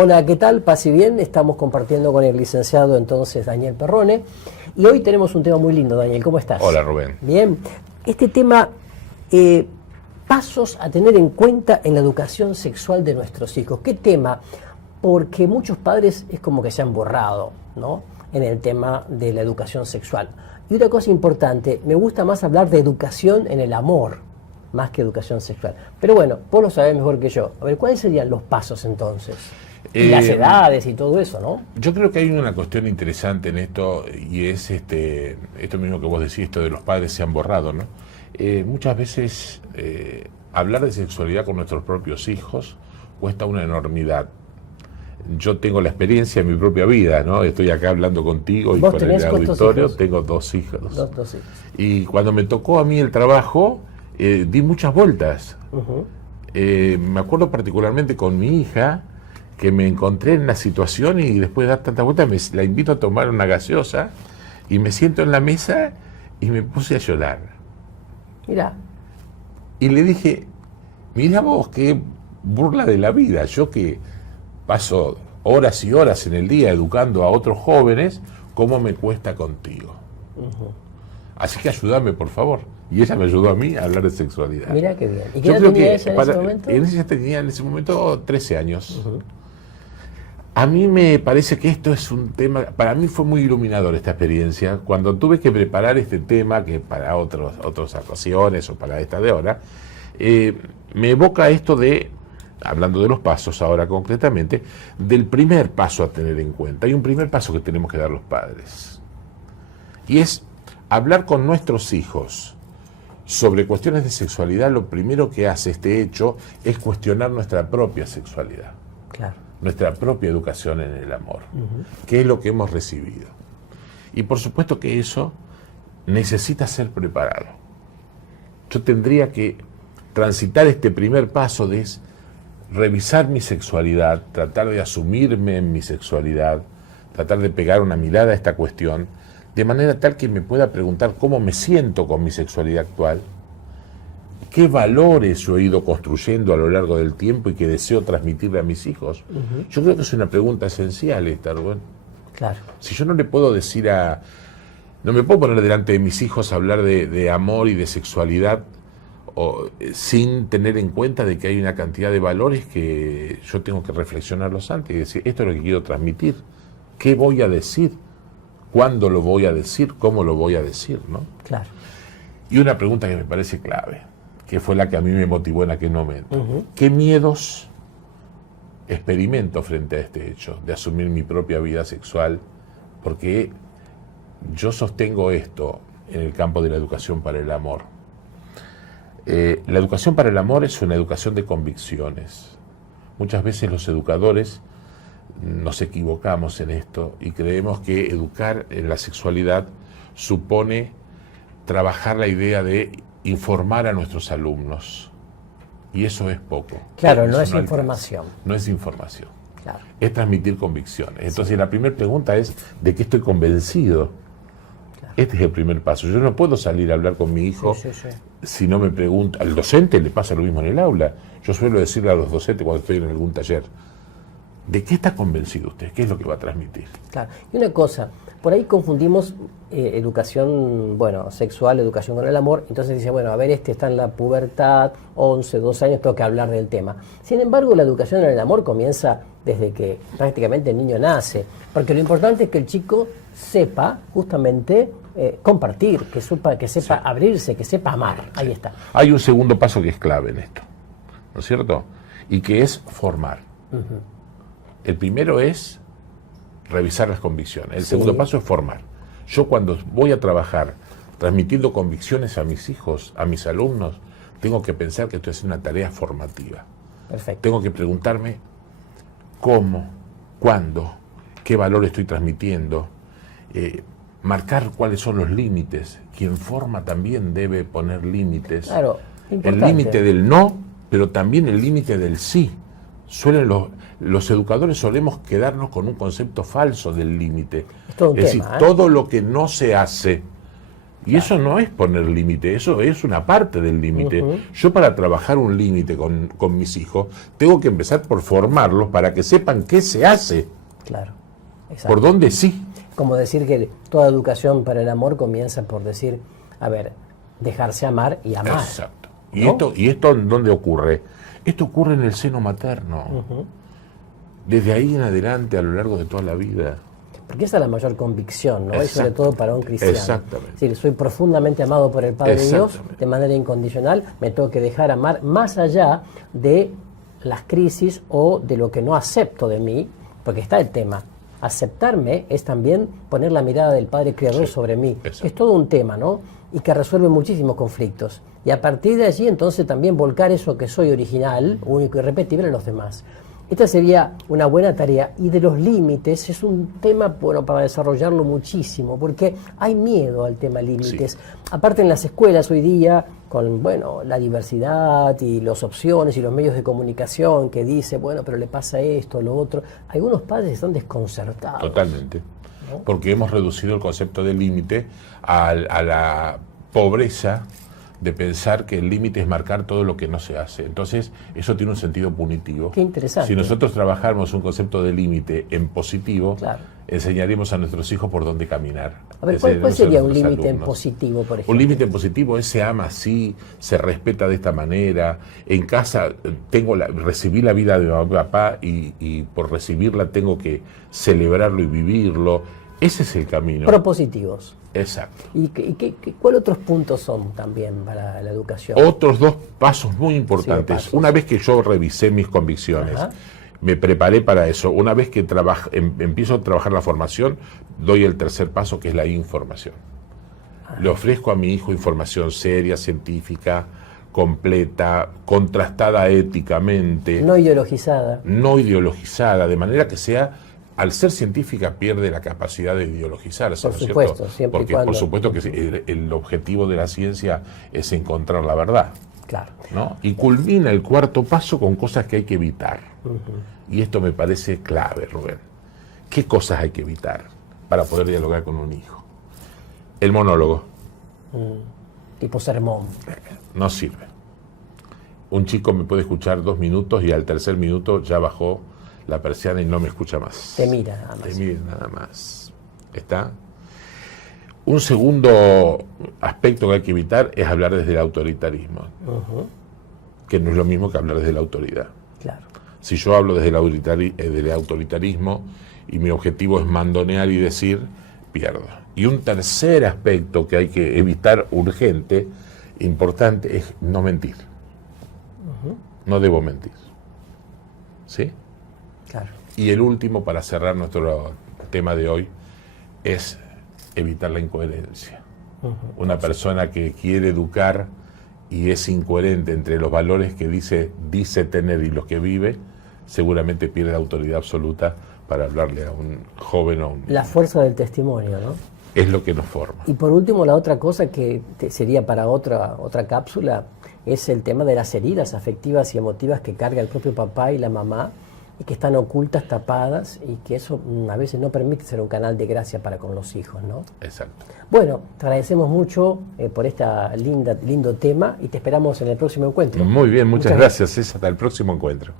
Hola, ¿qué tal? Paz y bien. Estamos compartiendo con el licenciado entonces Daniel Perrone. Y hoy tenemos un tema muy lindo, Daniel. ¿Cómo estás? Hola, Rubén. Bien. Este tema, pasos a tener en cuenta en la educación sexual de nuestros hijos. ¿Qué tema? Porque muchos padres es como que se han borrado, ¿no?, en el tema de la educación sexual. Y una cosa importante, me gusta más hablar de educación en el amor, más que educación sexual. Pero bueno, vos lo sabés mejor que yo. A ver, ¿cuáles serían los pasos entonces? Y las edades y todo eso, ¿no? Yo creo que hay una cuestión interesante en esto, y es esto mismo que vos decís, esto de los padres se han borrado, ¿no? Muchas veces hablar de sexualidad con nuestros propios hijos cuesta una enormidad. Yo tengo la experiencia en mi propia vida, ¿no? Estoy acá hablando contigo y con el auditorio. Hijos? Tengo dos hijos. Dos hijos. Y cuando me tocó a mí el trabajo, di muchas vueltas. Me acuerdo particularmente con mi hija, que me encontré en la situación y después de dar tantas vueltas la invito a tomar una gaseosa y me siento en la mesa y me puse a llorar. Mirá. Y le dije, mira vos, qué burla de la vida. Yo que paso horas y horas en el día educando a otros jóvenes, ¿cómo me cuesta contigo? Así que ayúdame, por favor. Y ella me ayudó a mí a hablar de sexualidad. Mirá qué bien. ¿Y qué edad tenía ella en ese momento? Ella tenía en ese momento 13 años. A mí me parece que esto es un tema, para mí fue muy iluminador esta experiencia. Cuando tuve que preparar este tema, que para otras ocasiones o para esta de ahora, me evoca esto de, hablando de los pasos ahora concretamente, del primer paso a tener en cuenta. Hay un primer paso que tenemos que dar los padres. Y es hablar con nuestros hijos sobre cuestiones de sexualidad. Lo primero que hace este hecho es cuestionar nuestra propia sexualidad. Claro. Nuestra propia educación en el amor. ¿Qué es lo que hemos recibido? Y por supuesto que eso necesita ser preparado. Yo tendría que transitar este primer paso de revisar mi sexualidad, tratar de asumirme en mi sexualidad, tratar de pegar una mirada a esta cuestión, de manera tal que me pueda preguntar cómo me siento con mi sexualidad actual, qué valores yo he ido construyendo a lo largo del tiempo y que deseo transmitirle a mis hijos. Yo creo que es una pregunta esencial esta, Rubén. Claro. Si yo no le puedo decir no me puedo poner delante de mis hijos a hablar de amor y de sexualidad sin tener en cuenta de que hay una cantidad de valores que yo tengo que reflexionarlos antes y decir, esto es lo que quiero transmitir. ¿Qué voy a decir? ¿Cuándo lo voy a decir? ¿Cómo lo voy a decir? ¿No? Claro. Y una pregunta que me parece clave, que fue la que a mí me motivó en aquel momento. ¿Qué miedos experimento frente a este hecho de asumir mi propia vida sexual? Porque yo sostengo esto en el campo de la educación para el amor. La educación para el amor es una educación de convicciones. Muchas veces los educadores nos equivocamos en esto y creemos que educar en la sexualidad supone trabajar la idea de informar a nuestros alumnos. Y eso es poco. Claro, eso no es información. No es información. Claro. Es transmitir convicciones. Entonces la primera pregunta es, ¿de qué estoy convencido? Claro. Este es el primer paso. Yo no puedo salir a hablar con mi hijo si no me pregunta. Al docente le pasa lo mismo en el aula. Yo suelo decirle a los docentes cuando estoy en algún taller, ¿de qué está convencido usted? ¿Qué es lo que va a transmitir? Claro. Y una cosa, por ahí confundimos educación, sexual, educación con el amor. Entonces dice, a ver, está en la pubertad, 11, 12 años, tengo que hablar del tema. Sin embargo, la educación en el amor comienza desde que prácticamente el niño nace. Porque lo importante es que el chico sepa justamente compartir, que sepa abrirse, que sepa amar. Ahí está. Hay un segundo paso que es clave en esto, ¿no es cierto? Y que es formar. El primero es revisar las convicciones. El segundo paso es formar. Yo cuando voy a trabajar transmitiendo convicciones a mis hijos, a mis alumnos, tengo que pensar que estoy haciendo una tarea formativa. Perfecto. Tengo que preguntarme cómo, cuándo, qué valor estoy transmitiendo, marcar cuáles son los límites. Quien forma también debe poner límites. Claro, el límite del no, pero también el límite del sí. Los educadores solemos quedarnos con un concepto falso del límite. Es decir, todo lo que no se hace Y eso no es poner límite, eso es una parte del límite. Yo para trabajar un límite con mis hijos, tengo que empezar por formarlos para que sepan qué se hace. Claro. Exacto. Por dónde sí. Como decir que toda educación para el amor comienza por decir, a ver, dejarse amar y amar. Exacto. ¿No? ¿Y esto dónde ocurre? Esto ocurre en el seno materno. Desde ahí en adelante, a lo largo de toda la vida. Porque esa es la mayor convicción, ¿no? Y Exacto. sobre todo para un cristiano. Exactamente. Es decir, soy profundamente amado por el Padre de Dios de manera incondicional, me tengo que dejar amar más allá de las crisis o de lo que no acepto de mí, porque está el tema. Aceptarme es también poner la mirada del Padre Creador sobre mí. Exacto. Es todo un tema, ¿no? Y que resuelve muchísimos conflictos. Y a partir de allí, entonces, también volcar eso que soy original, único y irrepetible, a los demás. Esta sería una buena tarea. Y de los límites es un tema, bueno, para desarrollarlo muchísimo, porque hay miedo al tema límites. Sí. Aparte en las escuelas hoy día, con, bueno, la diversidad y las opciones y los medios de comunicación que dice, bueno, pero le pasa esto, lo otro, algunos padres están desconcertados. Totalmente. ¿No? Porque hemos reducido el concepto de límite a la pobreza de pensar que el límite es marcar todo lo que no se hace. Entonces, eso tiene un sentido punitivo. Qué interesante. Si nosotros trabajáramos un concepto de límite en positivo, claro, enseñaríamos a nuestros hijos por dónde caminar. A ver, ¿cuál sería un límite en positivo, por ejemplo? Un límite en positivo es se ama así, se respeta de esta manera. En casa recibí la vida de mi mamá y papá y por recibirla tengo que celebrarlo y vivirlo. Ese es el camino. Propositivos. Exacto. ¿Y cuáles otros puntos son también para la educación? Otros dos pasos muy importantes. Sí, una vez que yo revisé mis convicciones, me preparé para eso. Una vez que empiezo a trabajar la formación, doy el tercer paso, que es la información. Le ofrezco a mi hijo información seria, científica, completa, contrastada éticamente. No ideologizada. No ideologizada, de manera que sea... Al ser científica pierde la capacidad de ideologizarse, por supuesto, siempre porque por supuesto que el objetivo de la ciencia es encontrar la verdad. Claro. ¿No? Y culmina el cuarto paso con cosas que hay que evitar. Y esto me parece clave, Rubén. ¿Qué cosas hay que evitar para poder dialogar con un hijo? El monólogo. Tipo sermón. No sirve. Un chico me puede escuchar 2 minutos y al tercer minuto ya bajó la persiana y no me escucha más. Te mira nada más. Te mira nada más. ¿Está? Un segundo aspecto que hay que evitar es hablar desde el autoritarismo. Que no es lo mismo que hablar desde la autoridad. Claro. Si yo hablo desde el autoritarismo y mi objetivo es mandonear y decir, pierdo. Y un tercer aspecto que hay que evitar urgente, importante, es no mentir. No debo mentir. ¿Sí? Claro. Y el último, para cerrar nuestro tema de hoy, es evitar la incoherencia. Una persona que quiere educar y es incoherente entre los valores que dice tener y los que vive, seguramente pierde autoridad absoluta para hablarle a un joven o un... La fuerza del testimonio, ¿no? Es lo que nos forma. Y por último, la otra cosa que sería para otra cápsula es el tema de las heridas afectivas y emotivas que carga el propio papá y la mamá, y que están ocultas, tapadas, y que eso a veces no permite ser un canal de gracia para con los hijos, ¿no? Exacto. Bueno, te agradecemos mucho por este lindo tema y te esperamos en el próximo encuentro. Muy bien, muchas gracias. Hasta el próximo encuentro.